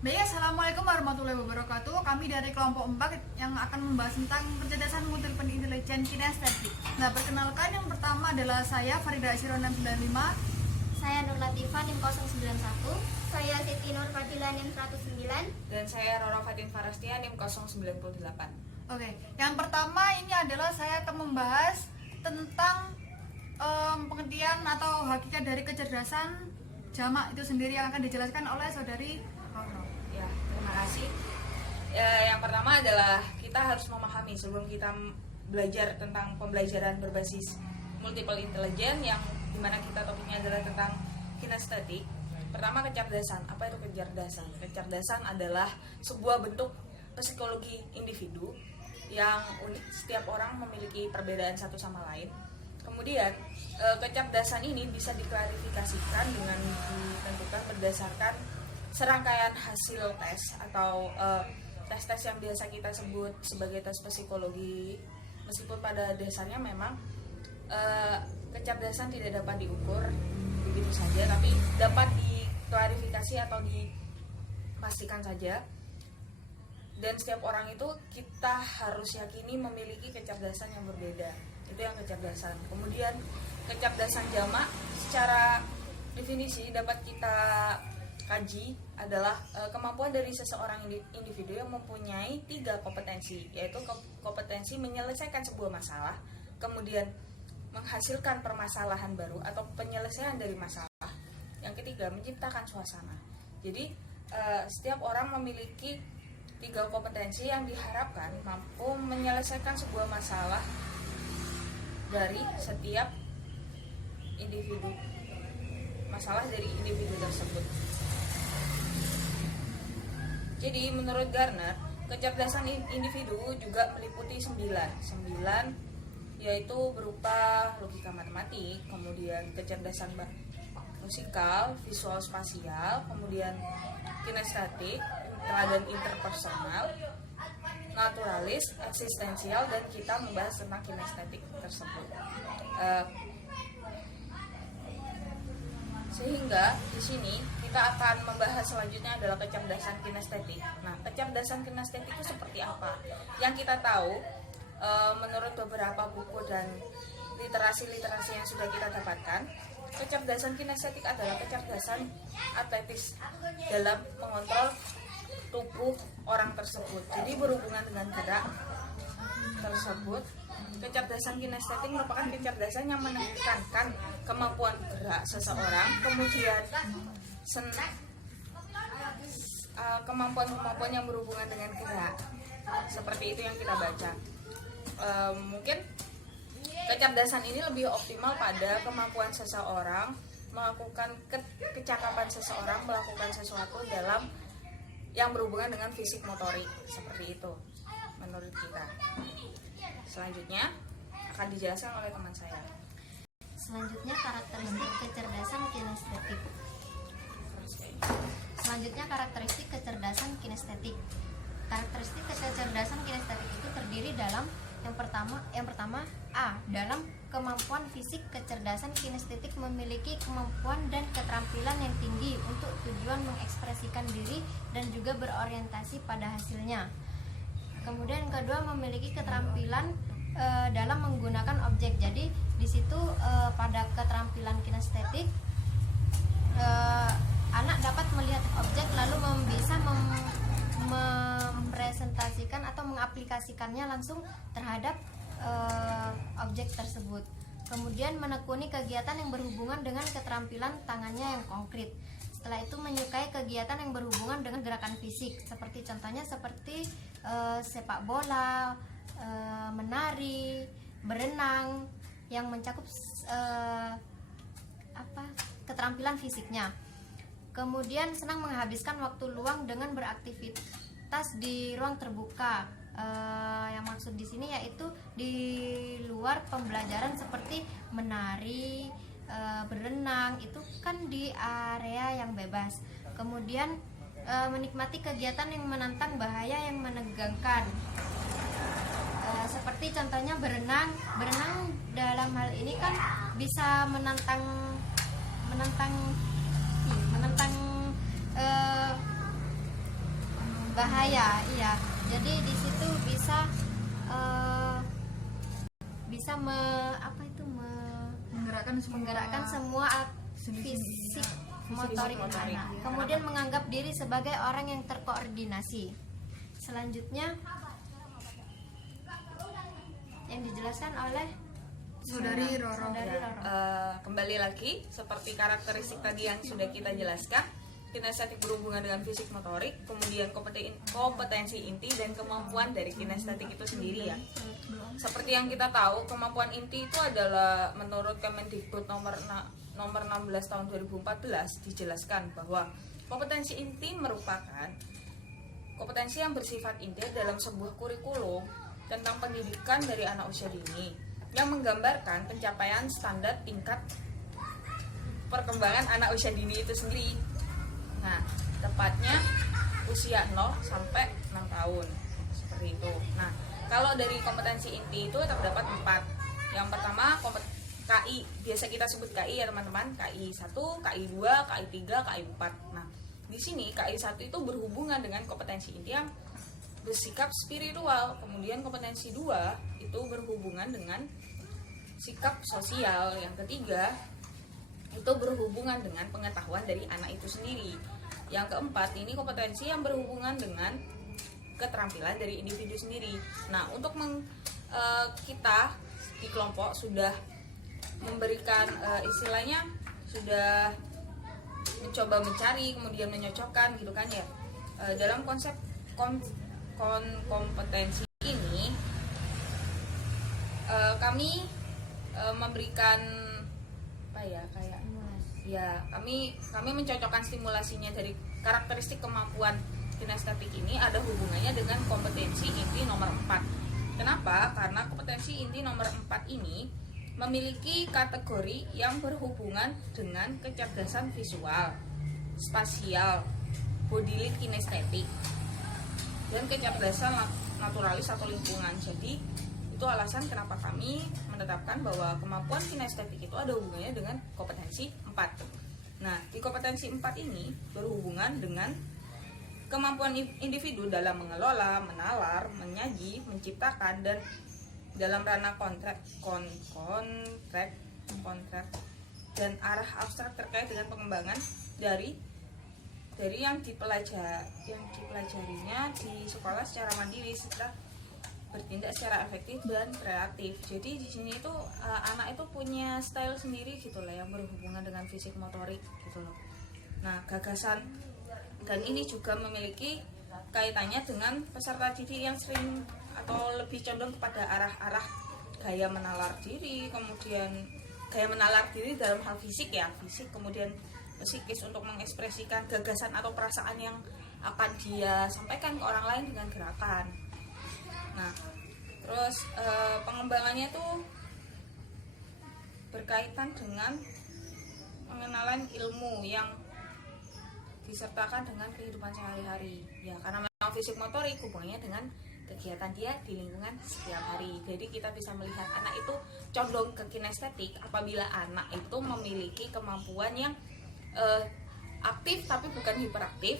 Baik, Assalamualaikum warahmatullahi wabarakatuh. Kami dari kelompok 4 yang akan membahas tentang kecerdasan multiple intelligence kinestetik. Nah, perkenalkan, yang pertama adalah saya Farida Asyiro 695. Saya Nur Latifah NIM 091. Saya Siti Nur Fadila NIM 109. Dan saya Roro Fatin Farastia NIM 098. Oke, yang pertama ini adalah saya akan membahas tentang pengertian atau hakikat dari kecerdasan jamak itu sendiri yang akan dijelaskan oleh saudari Roro. Ya, terima kasih. Yang pertama adalah kita harus memahami sebelum kita belajar tentang pembelajaran berbasis multiple intelligence yang dimana kita topiknya adalah tentang kinestetik. Pertama, kecerdasan. Apa itu kecerdasan? Kecerdasan adalah sebuah bentuk psikologi individu yang unik. Setiap orang memiliki perbedaan satu sama lain. Kemudian kecerdasan ini bisa diklarifikasikan dengan ditentukan berdasarkan serangkaian hasil tes atau tes-tes yang biasa kita sebut sebagai tes psikologi. Meskipun pada dasarnya memang kecerdasan tidak dapat diukur begitu saja, tapi dapat diklarifikasi atau dipastikan saja. Dan setiap orang itu kita harus yakini memiliki kecerdasan yang berbeda. Itu yang kecerdasan. Kemudian kecerdasan jamak secara definisi dapat kita kaji adalah kemampuan dari seseorang individu yang mempunyai 3 kompetensi, yaitu kompetensi menyelesaikan sebuah masalah, kemudian menghasilkan permasalahan baru atau penyelesaian dari masalah, yang ketiga menciptakan suasana. Jadi setiap orang memiliki 3 kompetensi yang diharapkan mampu menyelesaikan sebuah masalah dari setiap individu, masalah dari individu tersebut. Jadi menurut Garner, kecerdasan individu juga meliputi 9, yaitu berupa logika matematik, kemudian kecerdasan musikal, visual spasial, kemudian kinestetik, dan interpersonal, naturalis, eksistensial, dan kita membahas tentang kinestetik tersebut. Sehingga di sini kita akan membahas selanjutnya adalah kecerdasan kinestetik. Nah, kecerdasan kinestetik itu seperti apa? Yang kita tahu menurut beberapa buku dan literasi yang sudah kita dapatkan, kecerdasan kinestetik adalah kecerdasan atletis dalam mengontrol tubuh orang tersebut. Jadi berhubungan dengan gerak tersebut. Kecerdasan kinestetik merupakan kecerdasan yang menekankan kemampuan gerak seseorang, kemudian kemampuan-kemampuan yang berhubungan dengan gerak. Seperti itu yang kita baca. Mungkin kecerdasan ini lebih optimal pada kemampuan seseorang melakukan kecakapan seseorang melakukan sesuatu dalam yang berhubungan dengan fisik motorik, seperti itu menurut kita. Selanjutnya akan dijelaskan oleh teman saya. Selanjutnya karakteristik kecerdasan kinestetik. Karakteristik kecerdasan kinestetik itu terdiri dalam yang pertama A. Dalam kemampuan fisik, kecerdasan kinestetik memiliki kemampuan dan keterampilan yang tinggi untuk tujuan mengekspresikan diri dan juga berorientasi pada hasilnya. Kemudian yang kedua, memiliki keterampilan dalam menggunakan objek. Jadi di situ pada keterampilan kinestetik anak dapat melihat objek lalu bisa mempresentasikan atau mengaplikasikannya langsung terhadap objek tersebut. Kemudian menekuni kegiatan yang berhubungan dengan keterampilan tangannya yang konkret. Setelah itu menyukai kegiatan yang berhubungan dengan gerakan fisik, seperti contohnya sepak bola, menari, berenang, yang mencakup keterampilan fisiknya. Kemudian senang menghabiskan waktu luang dengan beraktivitas di ruang terbuka. Yang maksud di sini yaitu di luar pembelajaran seperti menari, berenang, itu kan di area yang bebas. Kemudian menikmati kegiatan yang menantang bahaya yang menegangkan, seperti contohnya berenang dalam hal ini kan bisa menantang bahaya, iya. Jadi di situ bisa menggerakkan semua fisik motorik motorik. anak. Kemudian menganggap diri sebagai orang yang terkoordinasi. Selanjutnya yang dijelaskan oleh Saudari Roro. Kembali lagi seperti karakteristik tadi yang sudah kita jelaskan, kinestetik berhubungan dengan fisik motorik, kemudian kompetensi inti dan kemampuan dari kinestetik itu sendiri ya. Seperti yang kita tahu, kemampuan inti itu adalah menurut Kemendikbud nomor 16 tahun 2014 dijelaskan bahwa kompetensi inti merupakan kompetensi yang bersifat inti dalam sebuah kurikulum tentang pendidikan dari anak usia dini yang menggambarkan pencapaian standar tingkat perkembangan anak usia dini itu sendiri. Nah, tepatnya usia 0 sampai 6 tahun. Seperti itu. Nah, kalau dari kompetensi inti itu terdapat 4. Yang pertama, KI, biasa kita sebut KI ya teman-teman. KI 1, KI 2, KI 3, KI 4. Nah, di sini KI 1 itu berhubungan dengan kompetensi inti yang bersikap spiritual. Kemudian kompetensi 2 itu berhubungan dengan sikap sosial. Yang ketiga itu berhubungan dengan pengetahuan dari anak itu sendiri. Yang keempat ini kompetensi yang berhubungan dengan keterampilan dari individu sendiri. Nah, untuk kita di kelompok sudah memberikan istilahnya sudah mencoba mencari kemudian menyocokkan gitu kan ya. Dalam konsep kompetensi ini kami memberikan apa ya kayak ya kami mencocokkan stimulasinya dari karakteristik kemampuan kinestetik ini ada hubungannya dengan kompetensi inti nomor 4. Kenapa? Karena kompetensi inti nomor 4 ini memiliki kategori yang berhubungan dengan kecerdasan visual, spasial, bodily kinestetik, dan kecerdasan naturalis atau lingkungan. Jadi itu alasan kenapa kami menetapkan bahwa kemampuan kinestetik itu ada hubungannya dengan kompetensi 4. Nah, di kompetensi 4 ini berhubungan dengan kemampuan individu dalam mengelola, menalar, menyaji, menciptakan, dan dalam ranah kontrak dan arah abstrak terkait dengan pengembangan dari yang dipelajarinya di sekolah secara mandiri serta bertindak secara efektif dan kreatif. Jadi di sini itu anak itu punya style sendiri gitu lah yang berhubungan dengan fisik motorik gitu loh. Nah, gagasan dan ini juga memiliki kaitannya dengan peserta didik yang sering atau lebih condong kepada arah-arah gaya menalar diri, kemudian gaya menalar diri dalam hal fisik ya, kemudian psikis untuk mengekspresikan gagasan atau perasaan yang akan dia sampaikan ke orang lain dengan gerakan. Nah, terus pengembangannya tuh berkaitan dengan pengenalan ilmu yang disertakan dengan kehidupan sehari-hari. Ya, karena memang fisik motorik hubungannya dengan kegiatan dia di lingkungan setiap hari. Jadi kita bisa melihat anak itu condong ke kinestetik apabila anak itu memiliki kemampuan yang aktif tapi bukan hiperaktif,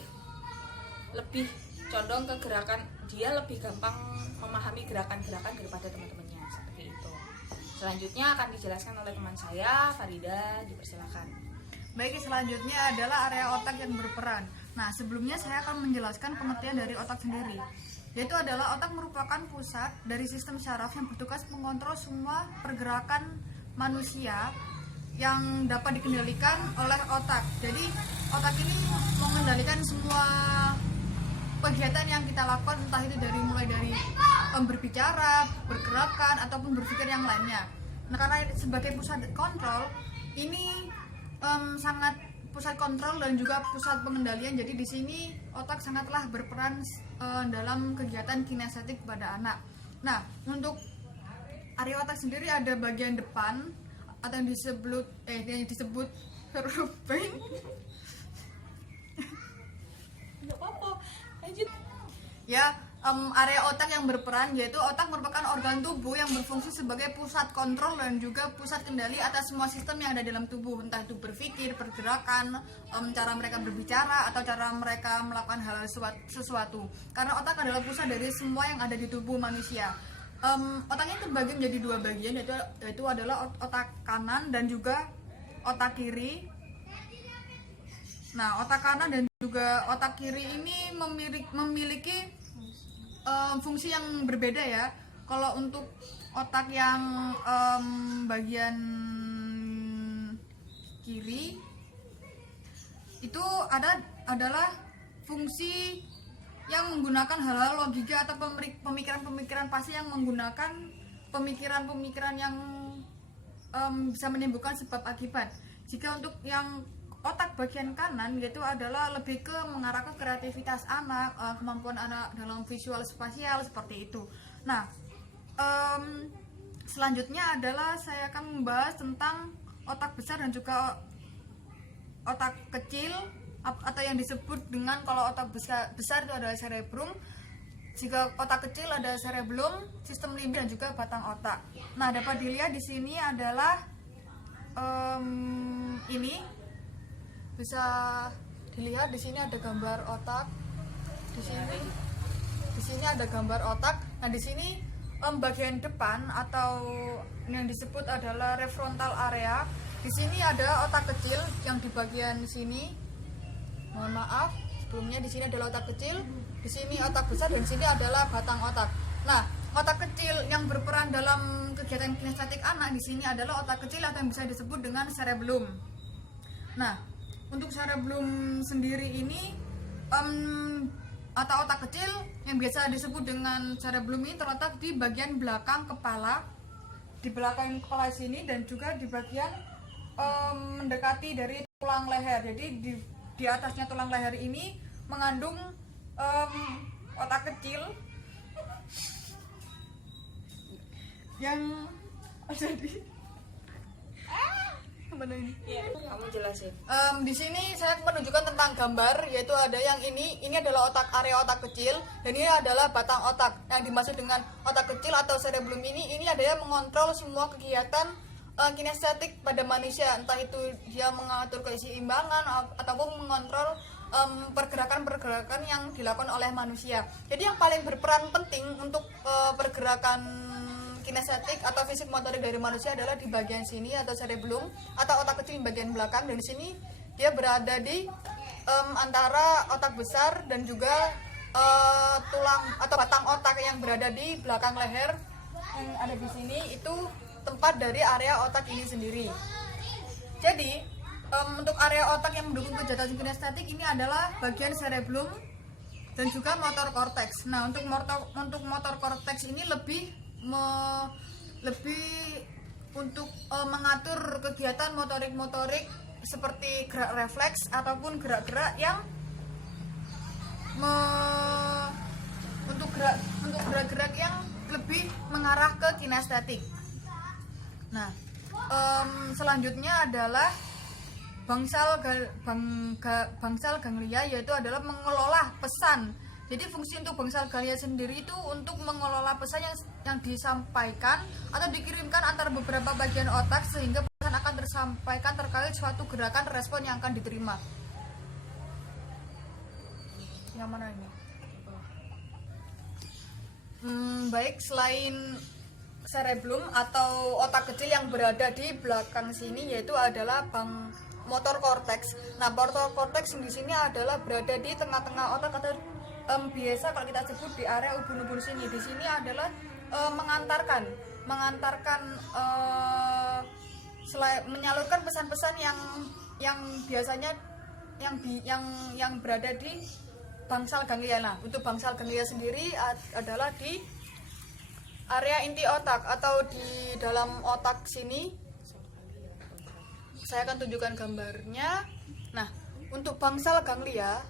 lebih condong ke gerakan, dia lebih gampang memahami gerakan-gerakan daripada teman-temannya, seperti itu. Selanjutnya akan dijelaskan oleh teman saya, Farida, dipersilakan. Baik, selanjutnya adalah area otak yang berperan. Nah, sebelumnya saya akan menjelaskan pengertian dari otak sendiri. Yaitu adalah otak merupakan pusat dari sistem syaraf yang bertugas mengontrol semua pergerakan manusia yang dapat dikendalikan oleh otak. Jadi otak ini mengendalikan semua kegiatan yang kita lakukan, entah itu mulai dari berbicara, bergerakan, ataupun berpikir yang lainnya. Nah, karena sebagai pusat kontrol ini sangat pusat kontrol dan juga pusat pengendalian. Jadi di sini otak sangatlah berperan dalam kegiatan kinestetik pada anak. Nah, untuk area otak sendiri ada bagian depan atau yang disebut huruf brain. Nggak apa-apa, lanjut. Ya, area otak yang berperan, yaitu otak merupakan organ tubuh yang berfungsi sebagai pusat kontrol dan juga pusat kendali atas semua sistem yang ada dalam tubuh, entah itu berpikir, pergerakan, cara mereka berbicara, atau cara mereka melakukan hal sesuatu. Karena otak adalah pusat dari semua yang ada di tubuh manusia. Otaknya terbagi menjadi dua bagian, yaitu adalah otak kanan dan juga otak kiri. Nah, otak kanan dan juga otak kiri ini memiliki fungsi yang berbeda ya. Kalau untuk otak yang bagian kiri itu adalah fungsi yang menggunakan hal-hal logika atau pemikiran-pemikiran pasti yang menggunakan pemikiran-pemikiran yang bisa menimbulkan sebab akibat. Jika untuk yang otak bagian kanan yaitu adalah lebih ke mengarah ke kreativitas anak, kemampuan anak dalam visual spasial seperti itu. Nah, selanjutnya adalah saya akan membahas tentang otak besar dan juga otak kecil, atau yang disebut dengan kalau otak besar itu adalah cerebrum, jika otak kecil ada cerebellum, sistem limbik dan juga batang otak. Nah, dapat dilihat di sini adalah ini bisa dilihat di sini ada gambar otak. Di sini ada gambar otak. Nah, di sini bagian depan atau yang disebut adalah refrontal area. Di sini ada otak kecil yang di bagian sini. Mohon maaf, sebelumnya di sini adalah otak kecil, di sini otak besar, dan di sini adalah batang otak. Nah, otak kecil yang berperan dalam kegiatan kinestetik anak di sini adalah otak kecil atau yang bisa disebut dengan cerebellum. Nah, untuk cerebellum sendiri ini atau otak kecil yang biasa disebut dengan cerebellum ini terletak di bagian belakang kepala, di belakang kepala sini, dan juga di bagian mendekati dari tulang leher. Jadi di atasnya tulang leher ini mengandung otak kecil yang ada di mana ini? Iya, kamu jelasin. Di sini saya menunjukkan tentang gambar, yaitu ada yang ini adalah area otak kecil, dan ini adalah batang otak. Yang dimaksud dengan otak kecil atau cerebellum ini ada yang mengontrol semua kegiatan kinestetik pada manusia, entah itu dia mengatur keseimbangan ataupun mengontrol pergerakan-pergerakan yang dilakukan oleh manusia. Jadi yang paling berperan penting untuk pergerakan kinestetik atau fisik motorik dari manusia adalah di bagian sini atau cerebellum atau otak kecil di bagian belakang, dan di sini dia berada di antara otak besar dan juga tulang atau batang otak yang berada di belakang leher yang ada di sini. Itu tempat dari area otak ini sendiri. Jadi untuk area otak yang mendukung kegiatan kinestetik ini adalah bagian cerebellum dan juga motor korteks. Nah, untuk motor korteks ini lebih untuk mengatur kegiatan motorik seperti gerak refleks ataupun gerak-gerak yang untuk gerak-gerak yang lebih mengarah ke kinestetik. Nah, selanjutnya adalah bangsal ganglia, yaitu adalah mengelola pesan. Jadi fungsi untuk bangsal ganglia sendiri itu untuk mengelola pesan yang disampaikan atau dikirimkan antara beberapa bagian otak sehingga pesan akan tersampaikan terkait suatu gerakan respon yang akan diterima. Yang mana ini? Baik, selain cerebellum atau otak kecil yang berada di belakang sini yaitu adalah motor korteks. Nah, motor korteks di sini adalah berada di tengah-tengah otak atau biasa kalau kita sebut di area ubun-ubun sini. Di sini adalah mengantarkan menyalurkan pesan-pesan yang biasanya yang berada di bangsal ganglia. Nah, untuk bangsal ganglia sendiri adalah di area inti otak atau di dalam otak sini. Saya akan tunjukkan gambarnya. Nah, untuk bangsal ganglia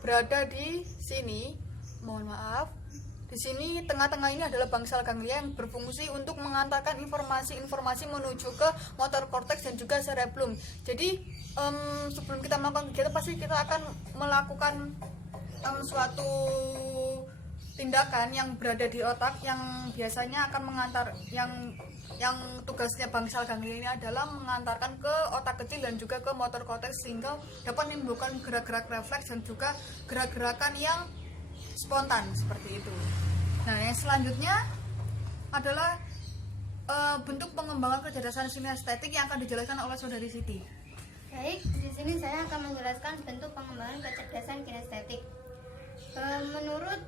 berada di sini. Mohon maaf. Di sini tengah-tengah ini adalah bangsal ganglia yang berfungsi untuk mengantarkan informasi-informasi menuju ke motor korteks dan juga cerebellum. Jadi sebelum kita melakukan kegiatan pasti kita akan melakukan suatu tindakan yang berada di otak yang biasanya akan mengantar yang tugasnya bangsal ganglia ini adalah mengantarkan ke otak kecil dan juga ke motor korteks sehingga dapat menimbulkan gerak-gerak refleks dan juga gerak-gerakan yang spontan seperti itu. Nah, yang selanjutnya adalah bentuk pengembangan kecerdasan sinestetik yang akan dijelaskan oleh Saudari Siti. Baik, di sini saya akan menjelaskan bentuk pengembangan kecerdasan kinestetik. Menurut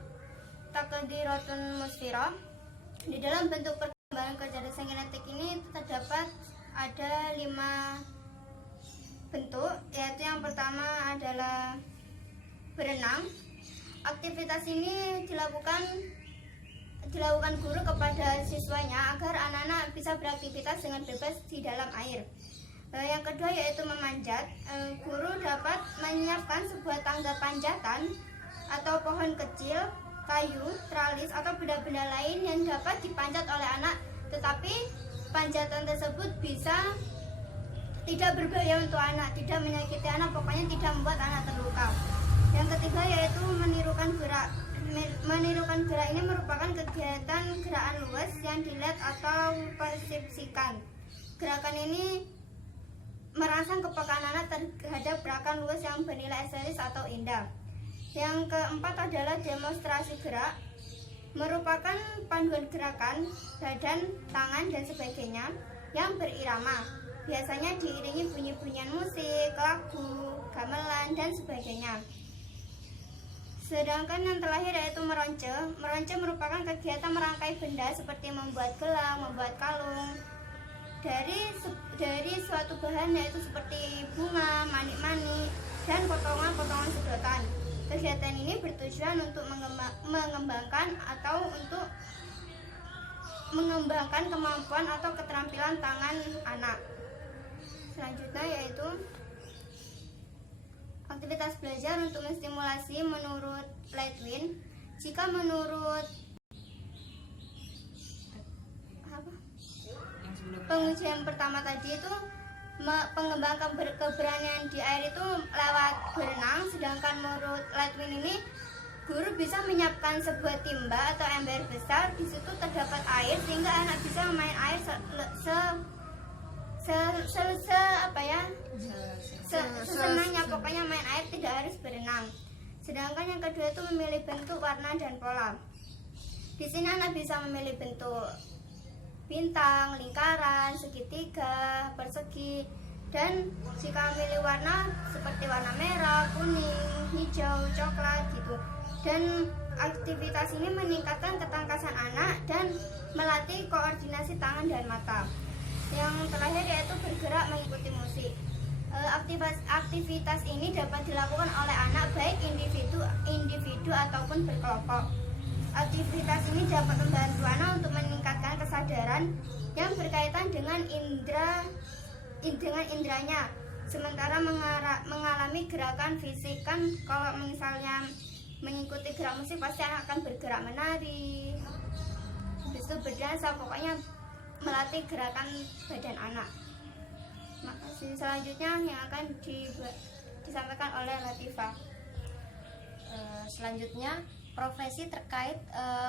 Takdiratun Musfirah, di dalam bentuk perkembangan kecerdasan kinetik ini terdapat ada 5 bentuk, yaitu yang pertama adalah berenang. Aktivitas ini dilakukan guru kepada siswanya agar anak-anak bisa beraktivitas dengan bebas di dalam air. Yang kedua yaitu memanjat. Guru dapat menyiapkan sebuah tangga panjatan atau pohon kecil, kayu, tralis atau benda-benda lain yang dapat dipanjat oleh anak, tetapi panjatan tersebut bisa tidak berbahaya untuk anak, tidak menyakiti anak, pokoknya tidak membuat anak terluka. Yang ketiga yaitu menirukan gerak. Menirukan gerak ini merupakan kegiatan gerakan luas yang dilihat atau persepsikan. Gerakan ini merangsang kepekaan anak terhadap gerakan luas yang bernilai estetis atau indah. Yang keempat adalah demonstrasi gerak, merupakan panduan gerakan badan, tangan, dan sebagainya yang berirama. Biasanya diiringi bunyi-bunyian musik, lagu, gamelan, dan sebagainya. Sedangkan yang terakhir yaitu meronce. Meronce merupakan kegiatan merangkai benda seperti membuat gelang, membuat kalung dari suatu bahan, yaitu seperti bunga, manik-manik, dan potongan-potongan sedotan. Kegiatan ini bertujuan untuk mengembangkan kemampuan atau keterampilan tangan anak. Selanjutnya yaitu aktivitas belajar untuk menstimulasi menurut Lightwin. Jika menurut pengujian pertama tadi itu pengembangan keberanian di air itu lewat berenang, sedangkan menurut Lightwin ini guru bisa menyiapkan sebuah timba atau ember besar, di situ terdapat air sehingga anak bisa main air sesenangnya, pokoknya main air, tidak harus berenang. Sedangkan yang kedua itu memilih bentuk, warna, dan pola. Di sini anak bisa memilih bentuk bintang, lingkaran, segitiga, persegi, dan jika memilih warna seperti warna merah, kuning, hijau, coklat gitu. Dan aktivitas ini meningkatkan ketangkasan anak dan melatih koordinasi tangan dan mata. Yang terakhir yaitu bergerak mengikuti musik. Aktivitas ini dapat dilakukan oleh anak baik individu ataupun berkelompok. Aktivitas ini dapat membantu anak untuk meningkatkan kesadaran yang berkaitan dengan indranya, sementara mengalami gerakan fisik. Kan kalau misalnya mengikuti gerak musik pasti anak akan bergerak menari, habis itu berdansa, pokoknya melatih gerakan badan anak. Makasih. Selanjutnya yang akan disampaikan oleh Latifah. Selanjutnya profesi terkait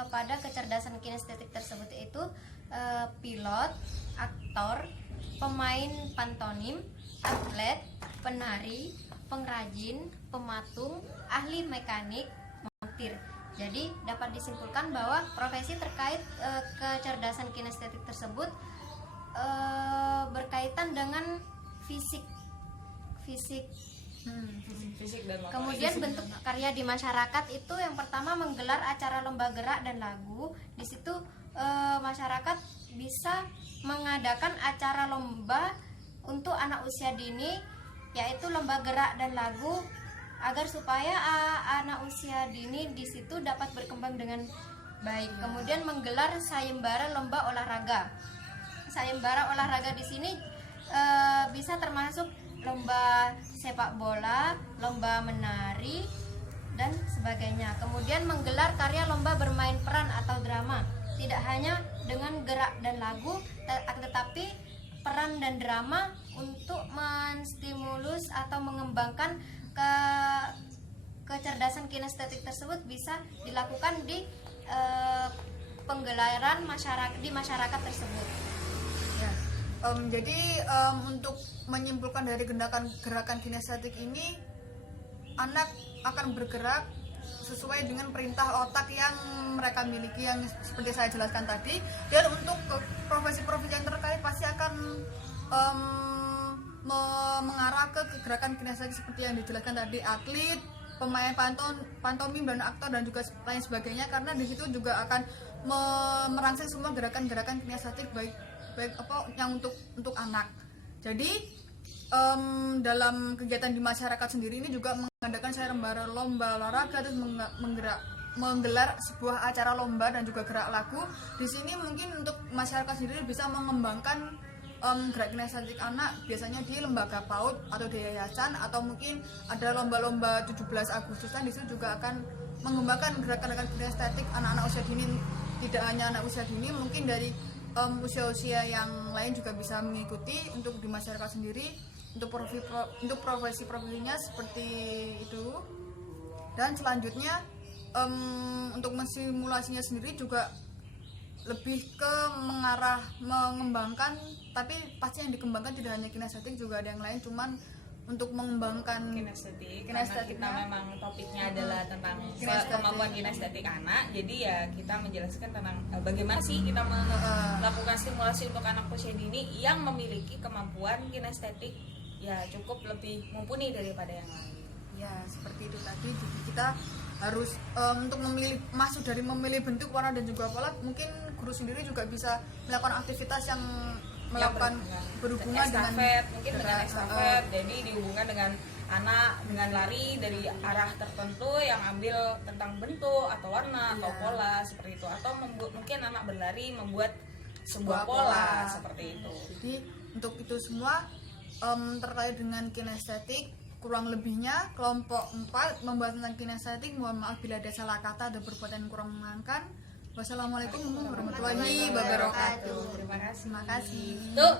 pada kecerdasan kinestetik tersebut yaitu pilot, aktor, pemain pantomim, atlet, penari, pengrajin, pematung, ahli mekanik, montir. Jadi dapat disimpulkan bahwa profesi terkait kecerdasan kinestetik tersebut berkaitan dengan fisik dan motor. Kemudian bentuk karya di masyarakat itu yang pertama menggelar acara lomba gerak dan lagu. Di situ masyarakat bisa mengadakan acara lomba untuk anak usia dini, yaitu lomba gerak dan lagu, agar supaya anak usia dini di situ dapat berkembang dengan baik. Kemudian menggelar sayembara lomba olahraga. Sayembara olahraga di sini bisa termasuk lomba sepak bola, lomba menari, dan sebagainya. Kemudian menggelar karya lomba bermain peran atau drama, tidak hanya dengan gerak dan lagu, tetapi peran dan drama untuk menstimulus atau mengembangkan kecerdasan kinestetik tersebut bisa dilakukan di penggelaran di masyarakat tersebut. Ya. Jadi untuk menyimpulkan dari gerakan kinestetik ini, anak akan bergerak sesuai dengan perintah otak yang mereka miliki yang seperti saya jelaskan tadi. Dan untuk profesi-profesi yang terkait pasti akan mengarah ke gerakan kinestetik seperti yang dijelaskan tadi, atlet, pemain pantomim dan aktor dan juga lain sebagainya, karena di situ juga akan merangsang semua gerakan-gerakan kinestetik baik apa yang untuk anak. Jadi dalam kegiatan di masyarakat sendiri ini juga mengadakan sayembara lomba olahraga, terus menggelar sebuah acara lomba dan juga gerak lagu. Di sini mungkin untuk masyarakat sendiri bisa mengembangkan gerak kinestetik anak, biasanya di lembaga PAUD atau di yayasan, atau mungkin ada lomba-lomba 17 Agustusan. Di situ juga akan mengembangkan gerakan-gerakan kinestetik anak-anak usia dini. Tidak hanya anak usia dini, mungkin dari usia-usia yang lain juga bisa mengikuti untuk di masyarakat sendiri, untuk profesi-profesinya seperti itu. Dan selanjutnya untuk mensimulasinya sendiri juga lebih ke mengarah mengembangkan, tapi pasti yang dikembangkan tidak hanya kinestetik, juga ada yang lain, cuman untuk mengembangkan kinestetik karena kita memang topiknya adalah tentang kemampuan kinestetik anak, jadi ya kita menjelaskan tentang bagaimana sih kita melakukan stimulasi untuk anak usia dini yang memiliki kemampuan kinestetik ya cukup lebih mumpuni daripada yang lain. Ya seperti itu tadi. Jadi kita harus untuk masuk dari memilih bentuk, warna dan juga pola, mungkin guru sendiri juga bisa melakukan aktivitas yang melakukan berhubungan estafet, dengan mungkin dengan estafet, jadi dihubungkan dengan anak dengan lari dari arah tertentu yang ambil tentang bentuk atau warna atau pola seperti itu, atau mungkin anak berlari membuat sebuah pola seperti itu. Jadi untuk itu semua terkait dengan kinestetik, kurang lebihnya kelompok 4 membahas tentang kinestetik. Mohon maaf bila ada salah kata atau perbuatan kurang menyenangkan. Wassalamualaikum warahmatullahi wabarakatuh. Terima kasih. Terima kasih. Tuh,